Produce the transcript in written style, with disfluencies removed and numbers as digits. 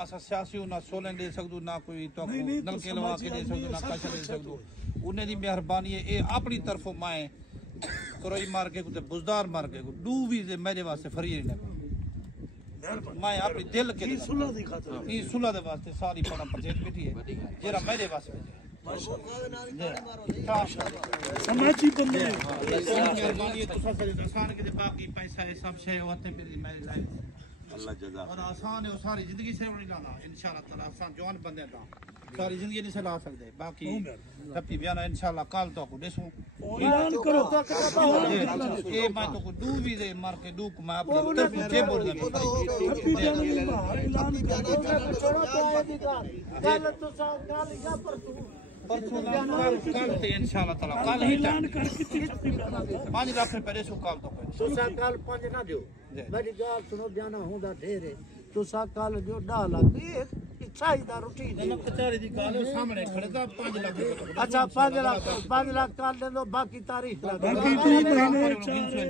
اسا سیاسی نہ سولن دے سکدو نہ کوئی تو نلکے لوا کے دے سکدو نہ کچھ دے سکدو انہیں دی مہربانی ہے اے اپنی طرفوں میں کروئی مار کے کو تے بزدار مار کے کو دو ویزے میرے واسطے فری نہیں میں اپنی دل کے صلح دی خاطر یہ صلح دے واسطے ساری پڑا پرچیت بیٹھی ہے جیرا میرے واسطے سماجی بندے مہربانی ہے تو سب سے آسان کے باقی پیسہ ہے سب سے ہوتے میری میری لائف اللہ جزا اور آسان ہے ساری زندگی سے نہیں لانا انشاءاللہ تعالی آسان جوان بندے دا ساری زندگی نہیں سے لا سکتے باقی ربی بیانا انشاءاللہ کال تو کو دیسوں اعلان کرو اے میں تو کو دو ویزے مار کے دو کو میں اپنی طرف جے بول دے اعلان کرو کل تو سا کل یا پرسوں کل تے انشاءاللہ تعالی کل ہی اعلان کر کتنی 5 لاکھ روپے سو کال تو تسا کل 5 نہ دیو میری گل سنو بیانا ہوندا ڈھیر ہے تسا کل دیو 10 لاکھ یہ چاہیے دا روٹین میں کچہری دی گل سامنے کھڑے دا 5 لاکھ اچھا 5 لاکھ کال دے دو باقی تاریخ باقی 2 مہینے 4